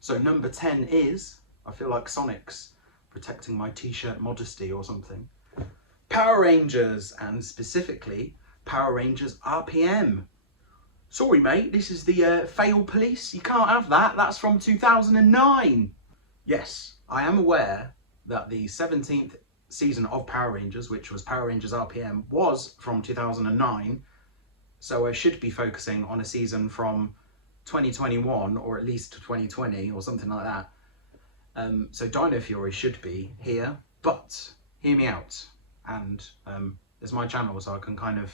So number 10 is, I feel like Sonic's protecting my t-shirt modesty or something, Power Rangers, and specifically Power Rangers RPM. Sorry mate, this is the fail police, you can't have that, that's from 2009. Yes, I am aware that the 17th season of Power Rangers, which was Power Rangers RPM, was from 2009, so I should be focusing on a season from 2021 or at least 2020 or something like that. So Dino Fury should be here, but hear me out, and it's my channel, so I can kind of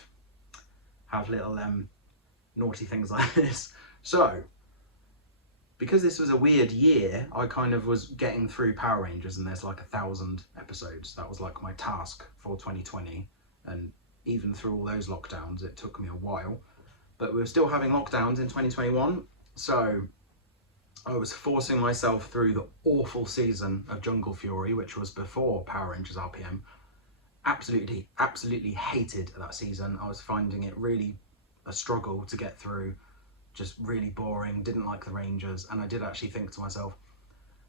have little naughty things like this. So because this was a weird year, I kind of was getting through Power Rangers, and there's like 1,000 episodes. That was like my task for 2020, and even through all those lockdowns, it took me a while, but we were still having lockdowns in 2021, so I was forcing myself through the awful season of Jungle Fury, which was before Power Rangers RPM. Absolutely hated that season. I was finding it really a struggle to get through, just really boring, didn't like the Rangers, and I did actually think to myself,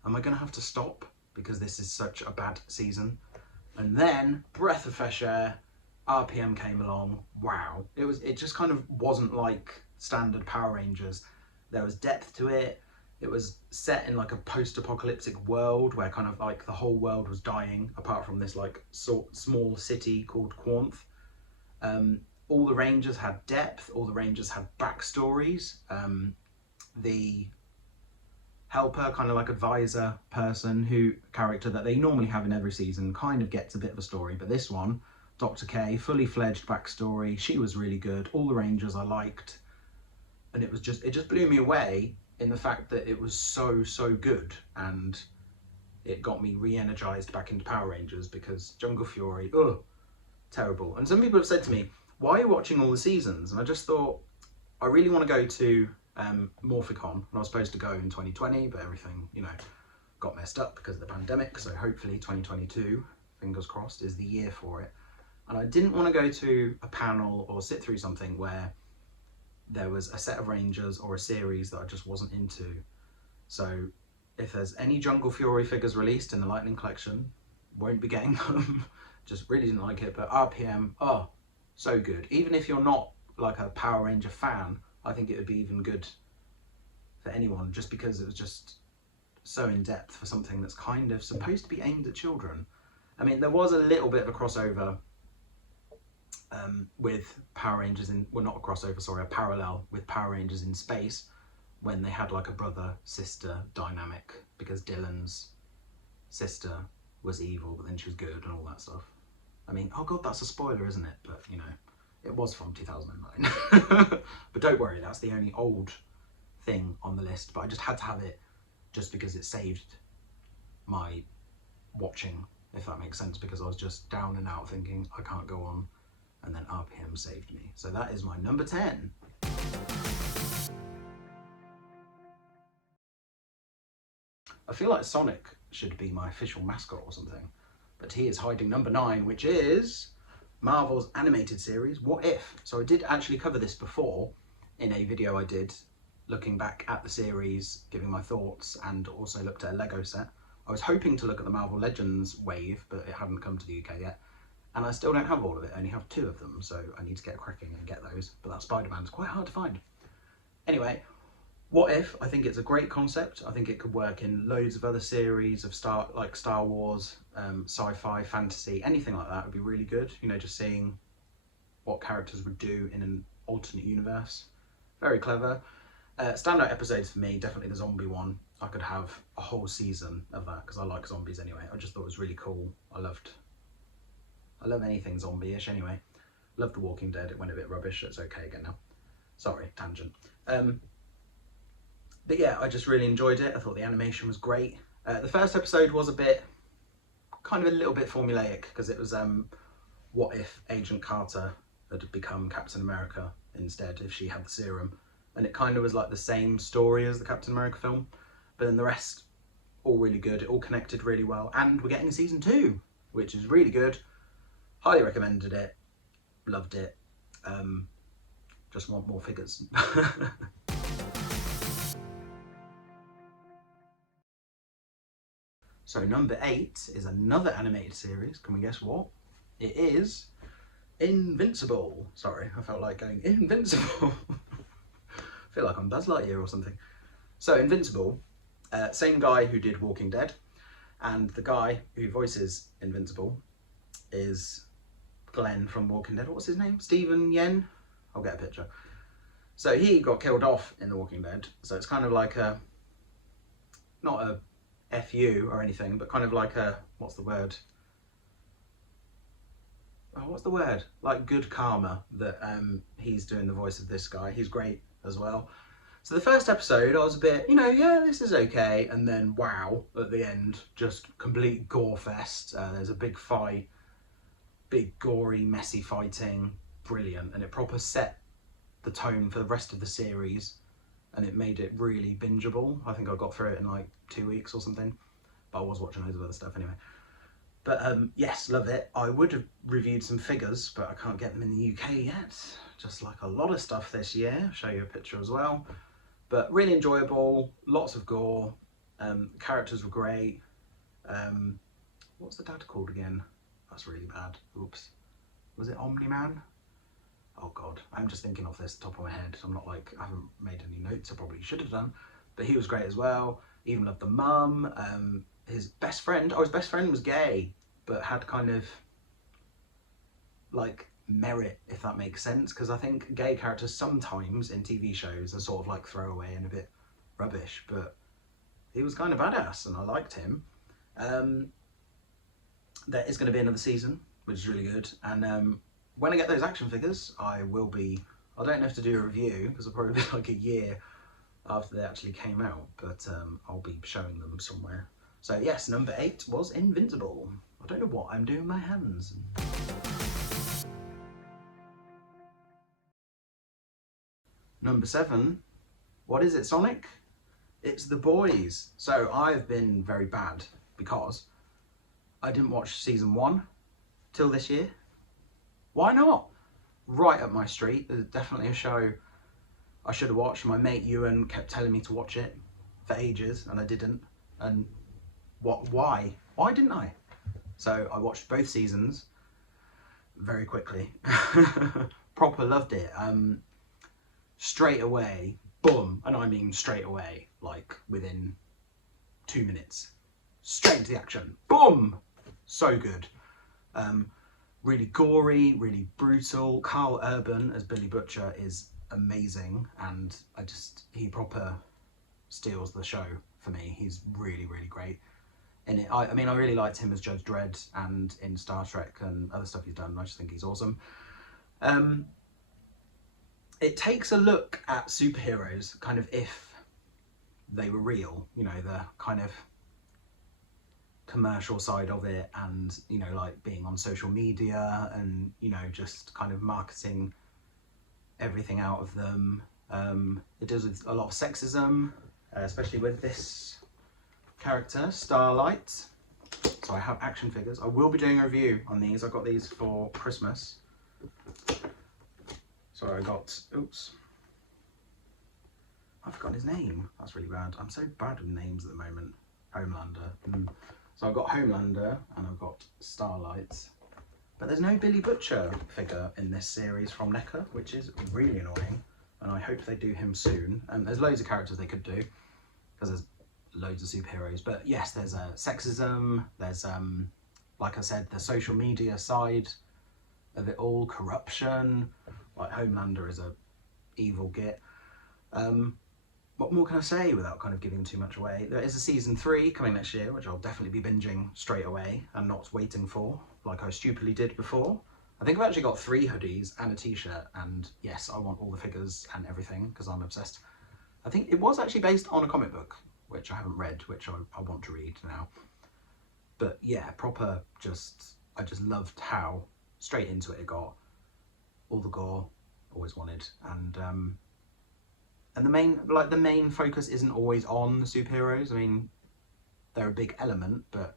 am I gonna have to stop because this is such a bad season? And then, breath of fresh air, RPM came along. Wow, it just kind of wasn't like standard Power Rangers. There was depth to it. It was set in like a post-apocalyptic world where kind of like the whole world was dying, apart from this like small city called Quanth. All the Rangers had depth, all the Rangers had backstories. The helper, kind of like advisor person, character that they normally have in every season, kind of gets a bit of a story, but this one, Dr. K, fully fledged backstory. She was really good. All the Rangers I liked, and it just blew me away in the fact that it was so good, and it got me re-energized back into Power Rangers, because Jungle Fury, terrible. And some people have said to me, why are you watching all the seasons? And I just thought, I really want to go to Morphicon, and I was supposed to go in 2020, but everything, got messed up because of the pandemic, so hopefully 2022, fingers crossed, is the year for it. And I didn't want to go to a panel or sit through something where there was a set of Rangers or a series that I just wasn't into. So if there's any Jungle Fury figures released in the Lightning Collection, won't be getting them. Just really didn't like it. But RPM, so good. Even if you're not like a Power Ranger fan, I think it would be even good for anyone, just because it was just so in depth for something that's kind of supposed to be aimed at children. I mean, there was a little bit of a crossover with Power Rangers not a crossover, sorry, a parallel with Power Rangers in Space, when they had like a brother-sister dynamic, because Dylan's sister was evil, but then she was good and all that stuff. I mean, oh god, that's a spoiler, isn't it? But, it was from 2009. But don't worry, that's the only old thing on the list, but I just had to have it just because it saved my watching, if that makes sense, because I was just down and out thinking, I can't go on. And then RPM saved me. So that is my number 10. I feel like Sonic should be my official mascot or something, but he is hiding number 9, which is Marvel's animated series, What If? So I did actually cover this before in a video I did, looking back at the series, giving my thoughts, and also looked at a Lego set. I was hoping to look at the Marvel Legends wave, but it hadn't come to the UK yet. And I still don't have all of it, I only have 2 of them, so I need to get cracking and get those. But that Spider-Man's quite hard to find. Anyway, What If? I think it's a great concept. I think it could work in loads of other series of Star Wars, sci-fi, fantasy, anything like that would be really good. Just seeing what characters would do in an alternate universe. Very clever. Standout episodes for me, definitely the zombie one. I could have a whole season of that, because I like zombies anyway. I just thought it was really cool. I love anything zombie-ish anyway. Love The Walking Dead. It went a bit rubbish. It's okay again now. Sorry, tangent. But yeah, I just really enjoyed it. I thought the animation was great. The first episode was a little bit formulaic, because it was what if Agent Carter had become Captain America instead, if she had the serum. And it kind of was like the same story as the Captain America film. But then the rest, all really good. It all connected really well. And we're getting a season 2, which is really good. Highly recommended it, loved it, just want more figures. So number 8 is another animated series. Can we guess what? It is Invincible. Sorry, I felt like going Invincible. I feel like I'm Buzz Lightyear or something. So Invincible, same guy who did Walking Dead, and the guy who voices Invincible is Glenn from Walking Dead. What's his name? Stephen Yen? I'll get a picture. So he got killed off in The Walking Dead. So it's kind of like a, not a FU or anything, but kind of like a, what's the word? Oh, what's the word? Like good karma that he's doing the voice of this guy. He's great as well. So the first episode, I was a bit, you know, yeah, this is okay. And then, wow, at the end, just complete gore fest. There's a big fight, big gory, messy fighting, brilliant. And it proper set the tone for the rest of the series. And it made it really bingeable. I think I got through it in like 2 weeks or something. But I was watching loads of other stuff anyway. But yes, love it. I would have reviewed some figures, but I can't get them in the UK yet. Just like a lot of stuff this year. I'll show you a picture as well. But really enjoyable, lots of gore, characters were great. What's the dad called again? That's really bad. Oops. Was it Omni-Man? Oh God, I'm just thinking off this top of my head. I'm not like, I haven't made any notes, I probably should have done. But he was great as well. Even loved the mum. His best friend, his best friend was gay, but had kind of like merit, if that makes sense, because I think gay characters sometimes in TV shows are sort of like throwaway and a bit rubbish, but he was kind of badass and I liked him. There is going to be another season, which is really good, and when I get those action figures, I don't have to do a review because it'll probably be like a year after they actually came out, but I'll be showing them somewhere. So yes, number 8 was Invincible. I don't know what I'm doing with my hands. Number 7, what is it, Sonic? It's The Boys. So I've been very bad because I didn't watch season 1 till this year. Why not? Right up my street. There's definitely a show I should have watched. My mate Ewan kept telling me to watch it for ages and I didn't. And why? Why didn't I? So I watched both seasons very quickly. Proper loved it. Straight away, boom, and I mean straight away, like within 2 minutes, straight into the action, boom, so good. Really gory, really brutal. Carl Urban as Billy Butcher is amazing, and he proper steals the show for me. He's really, really great in it. I mean, I really liked him as Judge Dredd and in Star Trek and other stuff he's done. I just think he's awesome. It takes a look at superheroes, kind of if they were real, you know, the kind of commercial side of it, and, you know, like being on social media and, you know, just kind of marketing everything out of them. It deals with a lot of sexism, especially with this character, Starlight. So I have action figures. I will be doing a review on these. I got these for Christmas. So I got, oops, I forgot his name. That's really bad. I'm so bad with names at the moment. Homelander. So I've got Homelander and I've got Starlight. But there's no Billy Butcher figure in this series from NECA, which is really annoying. And I hope they do him soon. And there's loads of characters they could do, because there's loads of superheroes. But yes, there's sexism. There's, like I said, the social media side of it all, corruption. Like Homelander is a evil git. What more can I say without kind of giving too much away? There is a season 3 coming next year, which I'll definitely be binging straight away and not waiting for, like I stupidly did before. I think I've actually got 3 hoodies and a t-shirt, and yes, I want all the figures and everything because I'm obsessed. I think it was actually based on a comic book, which I haven't read, which I want to read now. But yeah, proper, I just loved how straight into it got. All the gore, always wanted, and the main focus isn't always on the superheroes. I mean, they're a big element, but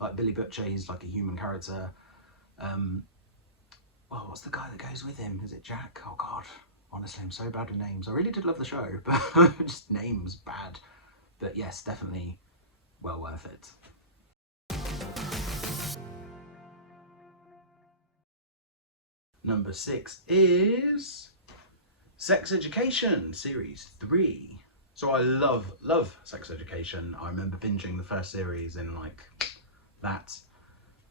like Billy Butcher, he's like a human character. Oh, what's the guy that goes with him? Is it Jack? Oh God, honestly, I'm so bad with names. I really did love the show, but just names bad. But yes, definitely well worth it. Number 6 is Sex Education Series 3. So I love Sex Education. I remember binging the first series in like that.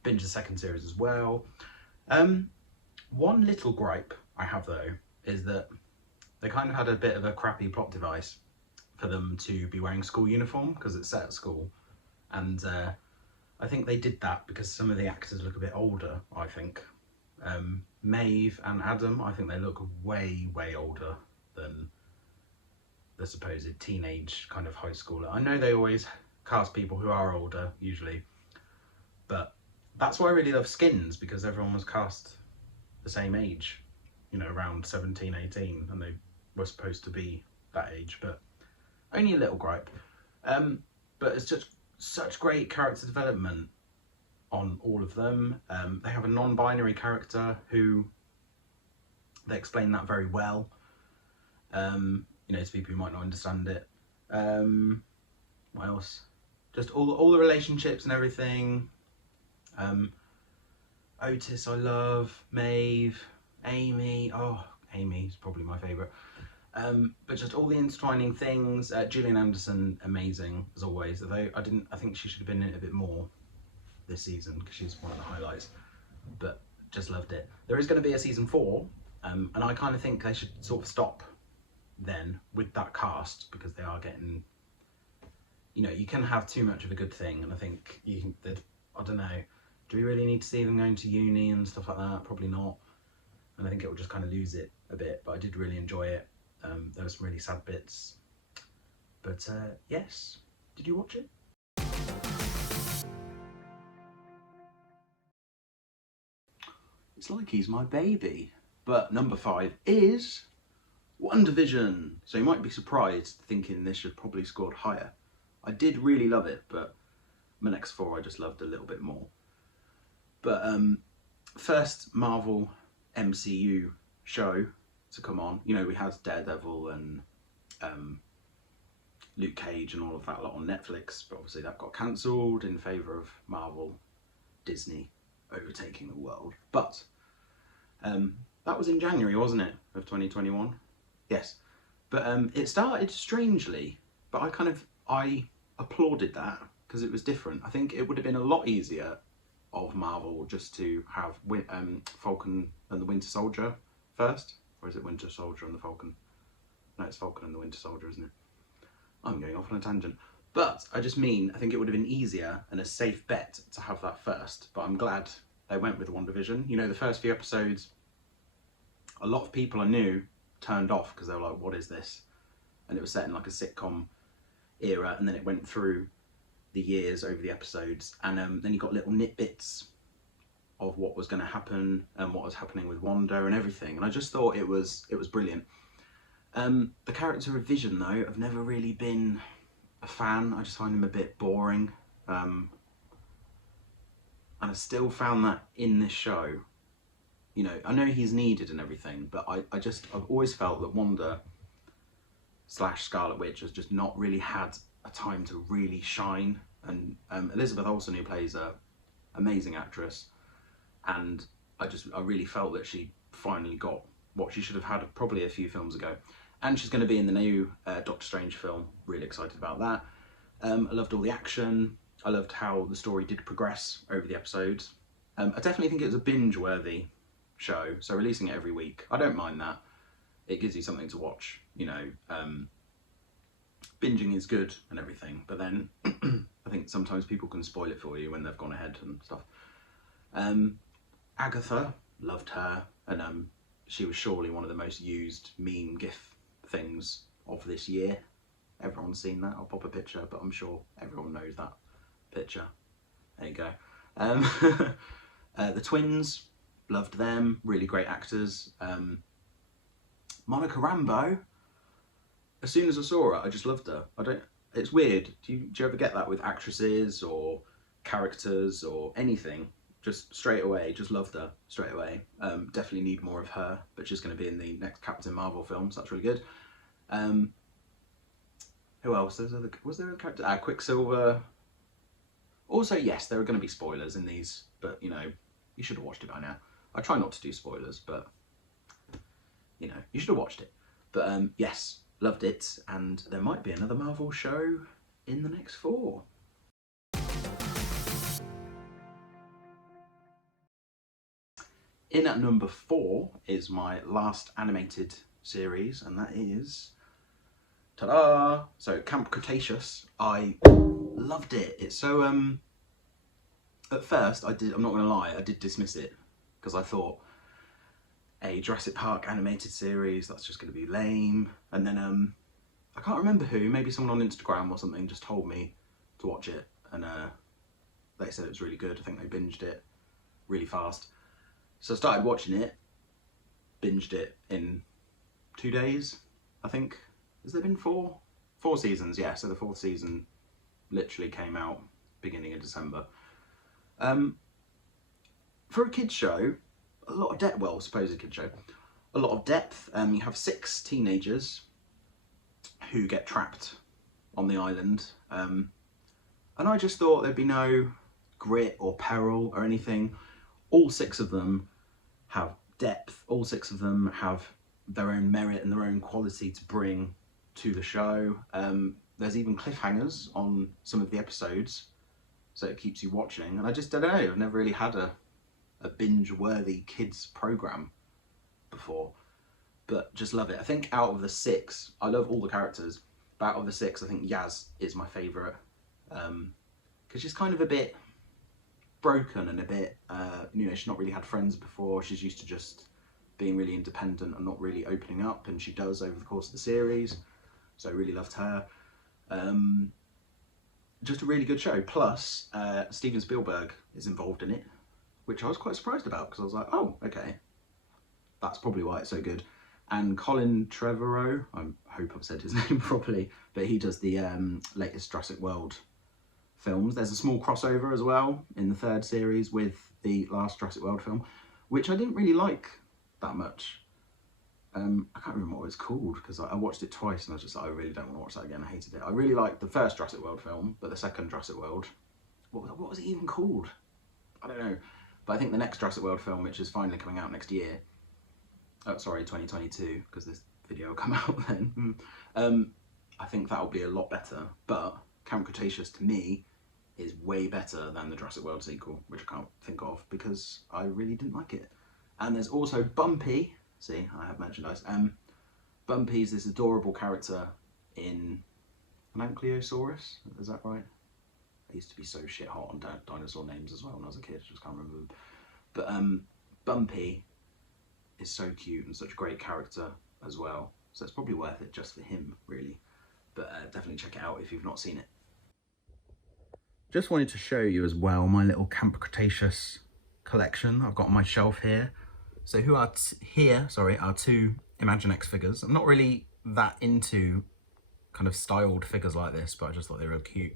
Binge the second series as well. One little gripe I have though is that they kind of had a bit of a crappy plot device for them to be wearing school uniform because it's set at school, and I think they did that because some of the actors look a bit older. I think Maeve and Adam, I think they look way older than the supposed teenage kind of high schooler. I know they always cast people who are older usually, but that's why I really love Skins, because everyone was cast the same age, you know, around 17, 18, and they were supposed to be that age, but only a little gripe. But it's just such great character development on all of them. They have a non-binary character who they explain that very well. You know, to people who might not understand it. What else? Just all the relationships and everything. Otis I love, Maeve, Amy, oh, Amy's probably my favourite. But just all the intertwining things. Gillian Anderson, amazing as always, although I think she should have been in it a bit more this season because she's one of the highlights, but just loved it. There is going to be a season 4, and I kind of think they should sort of stop then with that cast, because they are getting, you know, you can have too much of a good thing, and I think I don't know, do we really need to see them going to uni and stuff like that? Probably not, and I think it will just kind of lose it a bit, but I did really enjoy it. There were some really sad bits, but yes. Did you watch it? It's like he's my baby. But number 5 is WandaVision. So you might be surprised thinking this should probably scored higher. I did really love it, but my next 4 I just loved a little bit more. But first Marvel MCU show to come on. You know, we had Daredevil and Luke Cage and all of that lot on Netflix, but obviously that got cancelled in favour of Marvel, Disney overtaking the world. But that was in January, wasn't it, of 2021? Yes. But it started strangely, but I applauded that because it was different. I think it would have been a lot easier of Marvel just to have Falcon and the Winter Soldier first. Or is it Winter Soldier and the Falcon? No, it's Falcon and the Winter Soldier, isn't it? I'm going off on a tangent. But I just mean, I think it would have been easier and a safe bet to have that first. But I'm glad they went with WandaVision. You know, the first few episodes, a lot of people I knew turned off because they were like, what is this? And it was set in like a sitcom era, and then it went through the years over the episodes, and then you got little nitbits of what was going to happen and what was happening with Wanda and everything, and I just thought it was brilliant. The character of Vision though, I've never really been a fan. I just find him a bit boring, and I still found that in this show. You know, I know he's needed and everything, but I've always felt that Wanda / Scarlet Witch has just not really had a time to really shine. And Elizabeth Olsen, who plays a amazing actress, and I really felt that she finally got what she should have had probably a few films ago. And she's going to be in the new Doctor Strange film. Really excited about that. I loved all the action. I loved how the story did progress over the episodes. I definitely think it was a binge-worthy show, so releasing it every week, I don't mind that. It gives you something to watch, you know. Binging is good and everything, but then I think sometimes people can spoil it for you when they've gone ahead and stuff. Agatha, loved her, and she was surely one of the most used meme GIF things of this year. Everyone's seen that. I'll pop a picture, but I'm sure everyone knows that picture. There you go. The twins, loved them, really great actors. Monica Rambeau, as soon as I saw her, I just loved her. It's weird, do you ever get that with actresses or characters or anything? Just straight away, just loved her straight away. Definitely need more of her, but she's going to be in the next Captain Marvel film, so that's really good. Who else? Was there a character? Quicksilver. Also, yes, there are going to be spoilers in these, but you know, you should have watched it by now. I try not to do spoilers, but you know, you should have watched it. But yes, loved it, and there might be another Marvel show in the next 4. In at number 4 is my last animated series, and that is, tada! So Camp Cretaceous. I loved it. It's so at first I'm not gonna lie, I did dismiss it because I thought a Jurassic Park animated series, that's just gonna be lame. And then I can't remember who, maybe someone on Instagram or something just told me to watch it, and they said it was really good. I think they binged it really fast. So I started watching it, binged it in 2 days, I think. Has there been 4? 4 seasons, yeah. So the 4th season literally came out beginning of December. For a kid's show, a lot of depth, well, supposed kid's show, a lot of depth. You have 6 teenagers who get trapped on the island. And I just thought there'd be no grit or peril or anything. All 6 of them have depth, all 6 of them have their own merit and their own quality to bring to the show. There's even cliffhangers on some of the episodes, so it keeps you watching. And I just don't know, I've never really had a binge-worthy kids program before, but just love it. I think out of the 6, I love all the characters, but out of the 6, I think Yaz is my favourite, because she's kind of a bit broken and a bit, you know, she's not really had friends before. She's used to just being really independent and not really opening up, and she does over the course of the series, so I really loved her. Just a really good show. Plus, Steven Spielberg is involved in it, which I was quite surprised about, because I was like, oh, okay, that's probably why it's so good. And Colin Trevorrow, I hope I've said his name properly, but he does the latest Jurassic World films. There's a small crossover as well in the 3rd series with the last Jurassic World film, which I didn't really like that much. I can't remember what it was called, because I watched it twice and I was just like, I really don't want to watch that again. I hated it. I really liked the first Jurassic World film, but the second Jurassic World, what was it even called? I don't know. But I think the next Jurassic World film, which is finally coming out next year, oh sorry, 2022, because this video will come out then, I think that'll be a lot better. But Camp Cretaceous, to me, is way better than the Jurassic World sequel, which I can't think of because I really didn't like it. And there's also Bumpy. See, I have merchandise. Bumpy's this adorable character in an Ankylosaurus, is that right? I used to be so shit hot on dinosaur names as well when I was a kid, I just can't remember them. But Bumpy is so cute and such a great character as well, so it's probably worth it just for him, really. But definitely check it out if you've not seen it. Just wanted to show you as well my little Camp Cretaceous collection I've got on my shelf here. So here are 2 Imaginext figures. I'm not really that into kind of styled figures like this, but I just thought they were cute.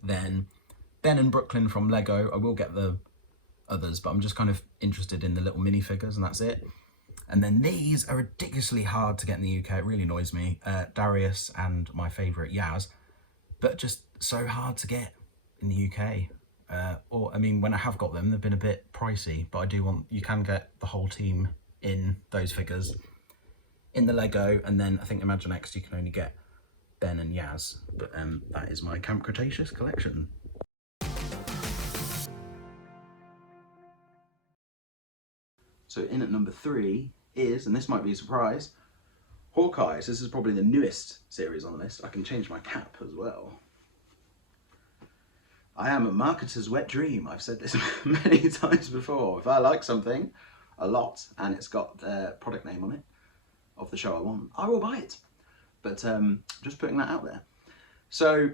Then Ben and Brooklyn from Lego. I will get the others, but I'm just kind of interested in the little minifigures, and that's it. And then these are ridiculously hard to get in the UK. It really annoys me. Darius and my favourite Yaz, but just so hard to get in the UK. Or I mean, when I have got them, they've been a bit pricey, but I do want, you can get the whole team in those figures in the Lego, and then I think Imaginext you can only get Ben and Yaz. But that is my Camp Cretaceous collection. So in at number 3 is, and this might be a surprise, Hawkeye. So this is probably the newest series on the list. I can change my cap as well. I am a marketer's wet dream. I've said this many times before. If I like something a lot and it's got the product name on it of the show I want, I will buy it. But just putting that out there. So,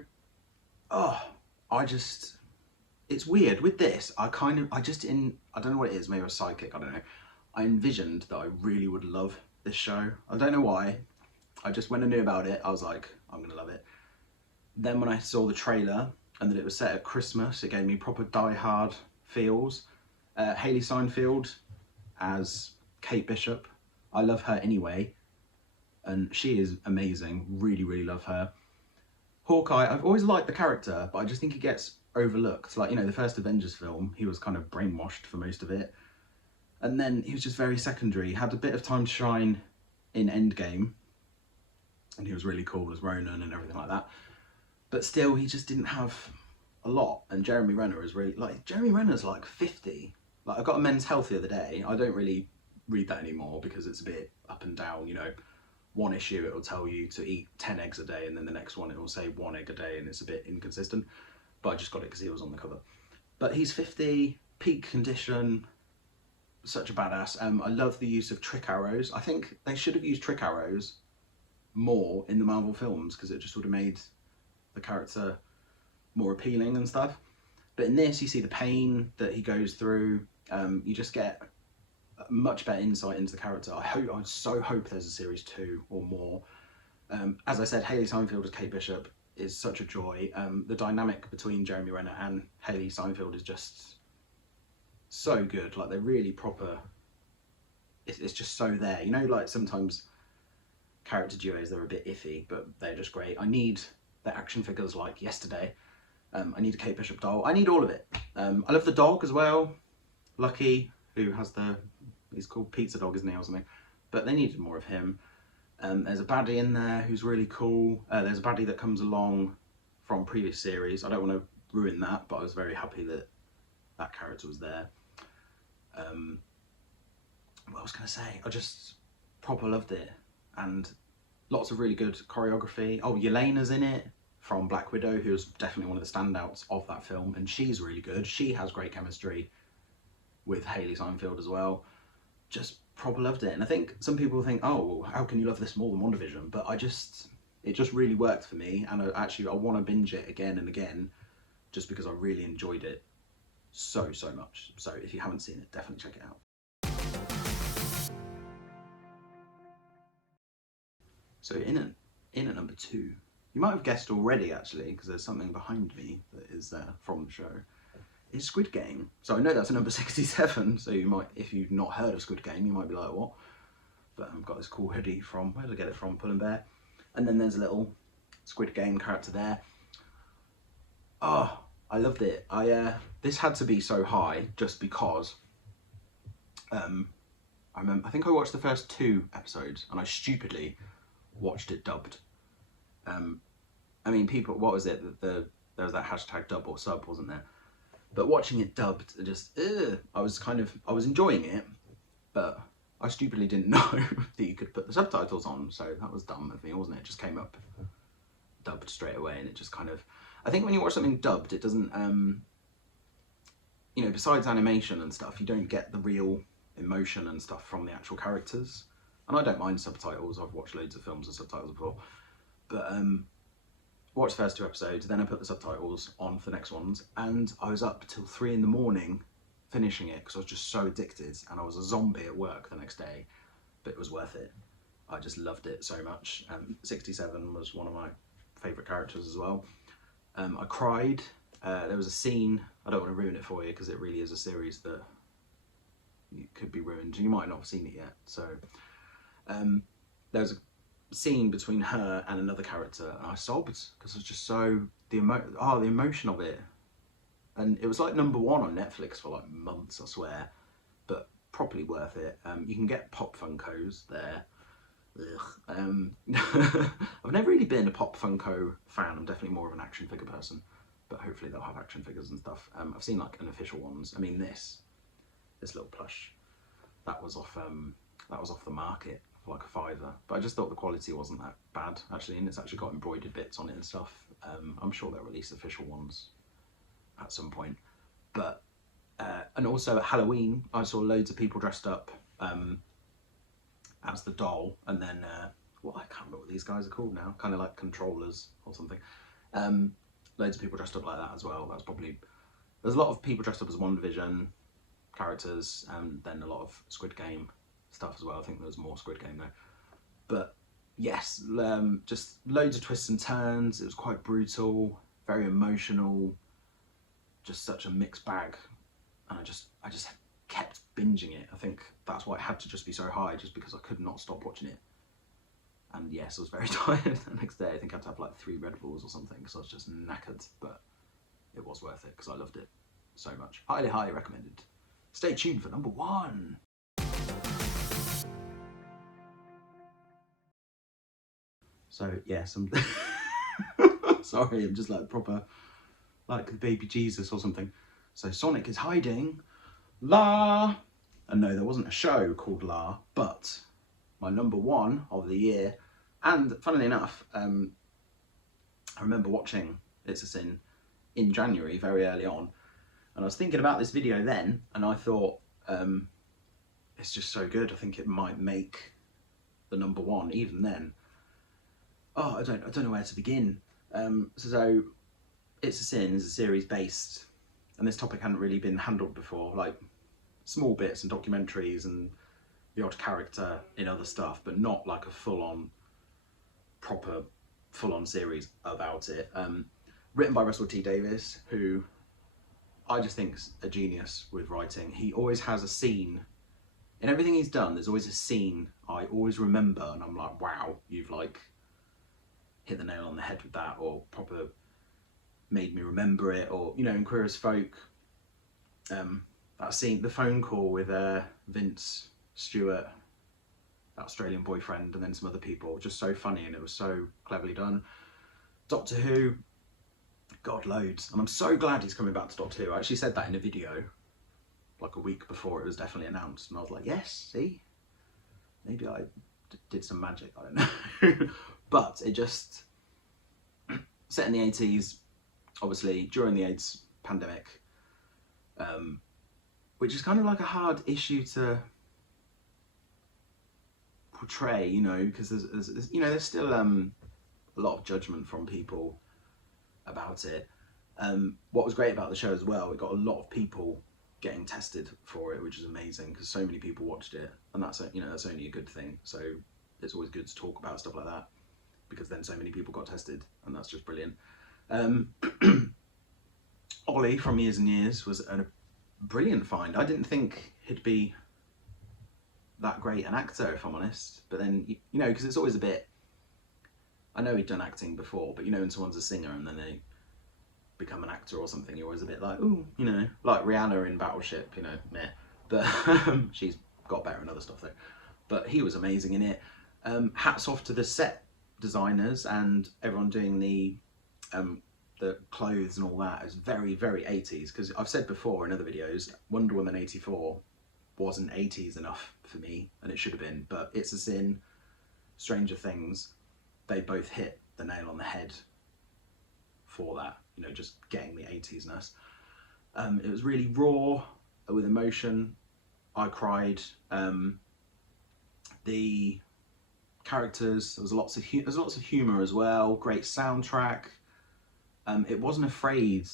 it's weird with this. I don't know what it is, maybe a sidekick, I don't know. I envisioned that I really would love this show. I don't know why. When I knew about it, I was like, I'm gonna love it. Then when I saw the trailer and that it was set at Christmas, it gave me proper Die Hard feels. Hayley Steinfeld as Kate Bishop. I love her anyway, and she is amazing. Really, really love her. Hawkeye, I've always liked the character, but I just think he gets overlooked. Like, you know, the first Avengers film, he was kind of brainwashed for most of it. And then he was just very secondary. He had a bit of time to shine in Endgame, and he was really cool as Ronan and everything like that. But still, he just didn't have a lot. And Jeremy Renner is really, like, Jeremy Renner's like 50. Like, I got a Men's Health the other day. I don't really read that anymore because it's a bit up and down, you know. One issue it'll tell you to eat 10 eggs a day, and then the next one it will say 1 egg a day, and it's a bit inconsistent. But I just got it because he was on the cover. But he's 50, peak condition, such a badass. I love the use of trick arrows. I think they should have used trick arrows more in the Marvel films because it just would have made the character more appealing and stuff. But in this, you see the pain that he goes through. You just get much better insight into the character. I so hope there's a series 2 or more. As I said, Hayley Steinfeld as Kate Bishop is such a joy. The dynamic between Jeremy Renner and Hayley Steinfeld is just so good. Like, they're really proper. It's just so there. You know, like sometimes character duos, they're a bit iffy, but they're just great. I need the action figures like yesterday. I need a Kate Bishop doll. I need all of it. I love the dog as well. Lucky, who has he's called Pizza Dog, isn't he, or something? But they needed more of him. There's a baddie in there who's really cool. There's a baddie that comes along from previous series. I don't want to ruin that, but I was very happy that that character was there. What I was going to say, I just proper loved it. And lots of really good choreography. Oh, Yelena's in it from Black Widow, who's definitely one of the standouts of that film, and she's really good. She has great chemistry with Hayley Steinfeld as well. Just proper loved it. And I think some people think, oh, how can you love this more than WandaVision? But it just really worked for me, and I want to binge it again and again just because I really enjoyed it so much. So if you haven't seen it, definitely check it out. So in at number 2, you might have guessed already actually, because there's something behind me that is from the show, is Squid Game. So I know that's a number 67, so you might, if you've not heard of Squid Game, you might be like, what? But I've got this cool hoodie from, where did I get it from? Pull and Bear. And then there's a little Squid Game character there. Oh, I loved it. This had to be so high just because I think I watched the first 2 episodes and I stupidly watched it dubbed. I mean, people, what was it? There was that hashtag dub or sub, wasn't there? But watching it dubbed, I was enjoying it, but I stupidly didn't know that you could put the subtitles on, so that was dumb of me, wasn't it? It just came up dubbed straight away, and it just kind of, I think when you watch something dubbed, it doesn't, you know, besides animation and stuff, you don't get the real emotion and stuff from the actual characters. And I don't mind subtitles, I've watched loads of films with subtitles before, but watched the first 2 episodes, then I put the subtitles on for the next ones, and I was up till 3 in the morning finishing it because I was just so addicted, and I was a zombie at work the next day, but it was worth it. I just loved it so much. 67 was one of my favourite characters as well. I cried. There was a scene, I don't want to ruin it for you because it really is a series that could be ruined. You might not have seen it yet. So there's a scene between her and another character, and I sobbed because it was just so, the emotion of it. And it was like number 1 on Netflix for like months, I swear, but properly worth it. You can get Pop Funkos there. I've never really been a Pop Funko fan. I'm definitely more of an action figure person, but hopefully they'll have action figures and stuff. I've seen like unofficial ones. I mean, this little plush, that was off the market for like a £5, but I just thought the quality wasn't that bad actually, and it's actually got embroidered bits on it and stuff. I'm sure they'll release official ones at some point. But and also at Halloween, I saw loads of people dressed up as the doll, and then I can't remember what these guys are called now, kind of like controllers or something. Loads of people dressed up like that as well. There's a lot of people dressed up as WandaVision characters, and then a lot of Squid Game stuff as well. I think there's more Squid Game though. But yes, just loads of twists and turns. It was quite brutal, very emotional, just such a mixed bag, and I just kept binging it. I think that's why it had to just be so high, just because I could not stop watching it. And yes, I was very tired the next day. I think I had to have like 3 Red Bulls or something because I was just knackered, but it was worth it because I loved it so much. Highly recommended. Stay tuned for number 1. So yes, I'm sorry, I'm just like proper, like the baby Jesus or something. So Sonic is hiding, La! And no, there wasn't a show called La, but my number one of the year, and funnily enough, I remember watching It's a Sin in January, very early on, and I was thinking about this video then, and I thought, it's just so good, I think it might make the number one even then. Oh, I don't know where to begin. So It's a Sin is a series based, and this topic hadn't really been handled before, like small bits and documentaries and the odd character in other stuff, but not like a full-on, proper, full-on series about it. Written by Russell T Davies, who I just think's a genius with writing. He always has a scene in everything he's done. There's always a scene I always remember, and I'm like, wow, you've like hit the nail on the head with that, or proper made me remember it. Or, you know, in Queer as Folk, that scene, the phone call with Vince Stewart, that Australian boyfriend, and then some other people, just so funny, and it was so cleverly done. Doctor Who, God, loads. And I'm so glad he's coming back to Doctor Who. I actually said that in a video like a week before it was definitely announced, and I was like, yes, see, maybe I did some magic, I don't know. But it just, set in the 80s, obviously during the AIDS pandemic, which is kind of like a hard issue to portray, you know, because there's you know, there's still a lot of judgment from people about it. What was great about the show as well, it got a lot of people getting tested for it, which is amazing, because so many people watched it, and that's, you know, that's only a good thing. So it's always good to talk about stuff like that, because then so many people got tested, and that's just brilliant. Ollie from Years and Years was a brilliant find. I didn't think he'd be that great an actor, if I'm honest, but then, you know, because it's always a bit, I know he'd done acting before, but you know, when someone's a singer and then they become an actor or something, you're always a bit like, ooh, you know, like Rihanna in Battleship, you know, meh. But she's got better in other stuff though. But he was amazing in it. Hats off to the set designers and everyone doing the clothes and all that. It was very, very 80s, because I've said before in other videos, Wonder Woman 84 wasn't 80s enough for me, and it should have been, but It's a Sin, Stranger Things, they both hit the nail on the head for that, you know, just getting the 80s-ness. It was really raw, with emotion. I cried. The characters, there was lots of humour as well, great soundtrack. It wasn't afraid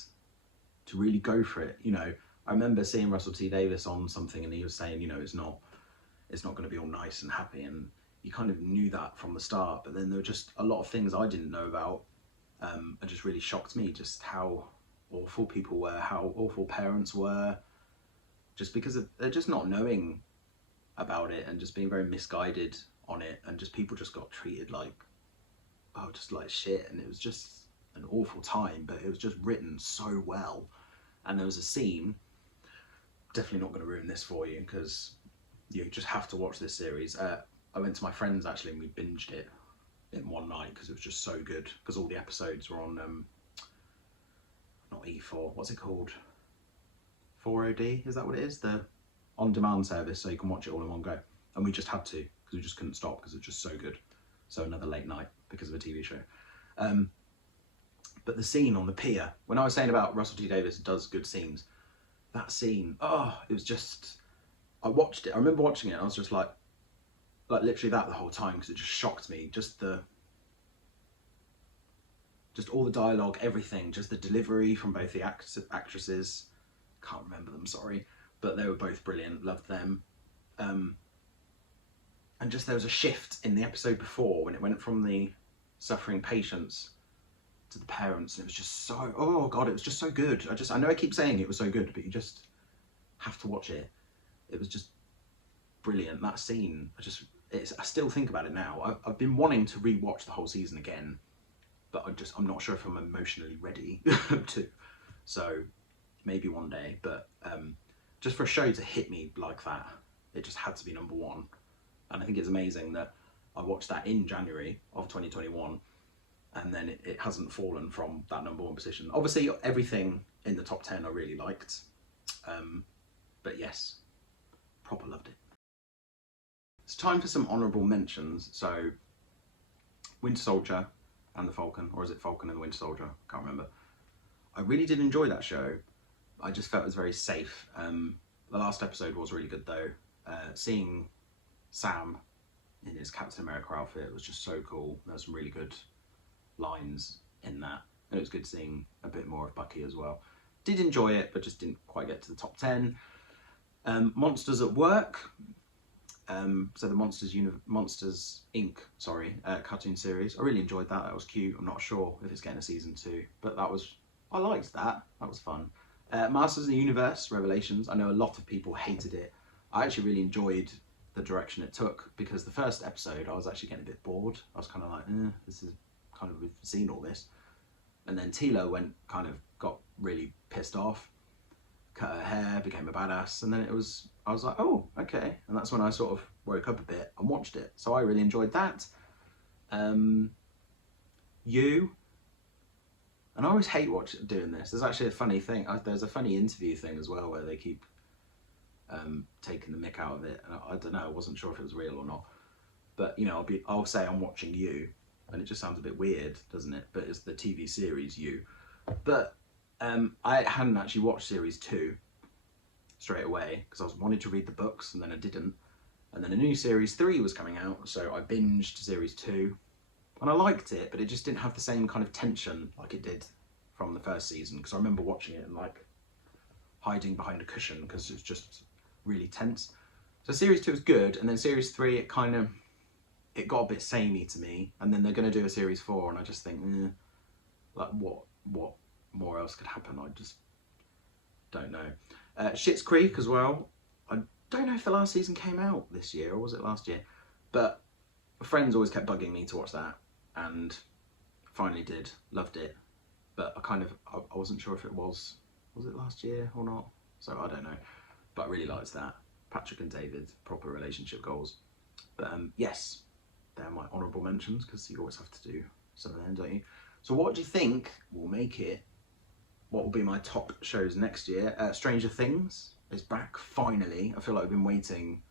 to really go for it, you know. I remember seeing Russell T Davies on something, and he was saying, you know, it's not going to be all nice and happy, and you kind of knew that from the start, but then there were just a lot of things I didn't know about. It just really shocked me, just how awful people were, how awful parents were, just because they're just not knowing about it and just being very misguided on it, and just people just got treated like, oh, just like shit, and it was just an awful time, but it was just written so well. And there was a scene, definitely not going to ruin this for you, because you just have to watch this series. I went to my friend's actually, and we binged it in one night because it was just so good, because all the episodes were on not E4, what's it called, 4OD, is that what it is, the on-demand service, so you can watch it all in one go. And we just had to, because we just couldn't stop, because it was just so good. So another late night because of a TV show. But the scene on the pier, when I was saying about Russell T Davies does good scenes, that scene, oh, it was just, I watched it, I remember watching it, and I was just like literally that the whole time, because it just shocked me, just all the dialogue, everything, just the delivery from both the actresses, can't remember them, sorry, but they were both brilliant, loved them. And just there was a shift in the episode before when it went from the suffering patients to the parents, and it was just so, oh god, it was just so good. I know I keep saying it was so good, but you just have to watch it. It was just brilliant, that scene. I still think about it now. I've been wanting to re-watch the whole season again, but I'm not sure if I'm emotionally ready to. So maybe one day, but just for a show to hit me like that, it just had to be number one. And I think it's amazing that I watched that in January of 2021, and then it hasn't fallen from that #1 position. Obviously, everything in the top 10 I really liked, but yes, proper loved it. It's time for some honourable mentions. So, Winter Soldier and the Falcon, or is it Falcon and the Winter Soldier? Can't remember. I really did enjoy that show. I just felt it was very safe. The last episode was really good though. Seeing Sam in his Captain America outfit was just so cool. There were some really good lines in that. And it was good seeing a bit more of Bucky as well. Did enjoy it, but just didn't quite get to the top 10. Monsters at Work. So the Monsters Inc. Cartoon series. I really enjoyed that. That was cute. I'm not sure if it's getting a season 2, but I liked that. That was fun. Masters of the Universe Revelations. I know a lot of people hated it. I actually really enjoyed the direction it took, because the first episode I was actually getting a bit bored. I was kind of like, this is kind of, we've seen all this. And then Tila got really pissed off, cut her hair, became a badass, and then I was like, oh, okay. And that's when I sort of woke up a bit and watched it. So I really enjoyed that. You. And I always hate doing this. There's actually a funny thing. There's a funny interview thing as well where they keep taking the mick out of it. And I don't know, I wasn't sure if it was real or not. But, you know, I'll say I'm watching You, and it just sounds a bit weird, doesn't it? But it's the TV series You. But I hadn't actually watched series 2 straight away, because I was wanting to read the books, and then I didn't. And then a new series 3 was coming out, so I binged series 2. And I liked it, but it just didn't have the same kind of tension like it did from the first season, because I remember watching it and like hiding behind a cushion because it was just really tense. So series 2 was good, and then series 3 it got a bit samey to me, and then they're going to do a series 4, and I just think, like what more else could happen? I just don't know. Schitt's Creek as well. I don't know if the last season came out this year or was it last year, but friends always kept bugging me to watch that, and finally did. Loved it, but I wasn't sure if it was it last year or not, so I don't know, but I really liked that. Patrick and David, proper relationship goals. But yes, they're my honourable mentions, because you always have to do some of them, don't you? So what do you think will make it? What will be my top shows next year? Stranger Things is back finally. I feel like I've been waiting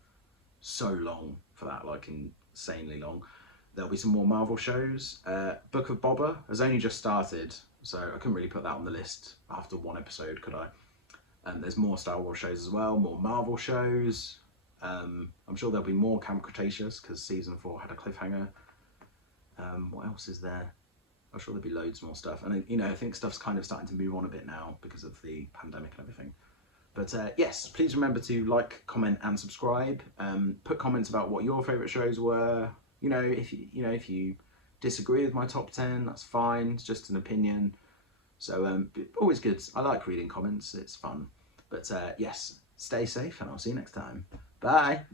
so long for that, like insanely long. There'll be some more Marvel shows. Book of Boba has only just started, so I couldn't really put that on the list after one episode, could I? And there's more Star Wars shows as well, more Marvel shows. I'm sure there'll be more Camp Cretaceous, because season 4 had a cliffhanger. What else is there? I'm sure there'll be loads more stuff. And you know, I think stuff's kind of starting to move on a bit now because of the pandemic and everything. But yes, please remember to like, comment and subscribe. Put comments about what your favourite shows were. You know, if you disagree with my top 10, that's fine. It's just an opinion. So always good. I like reading comments. It's fun. But yes, stay safe, and I'll see you next time. Bye.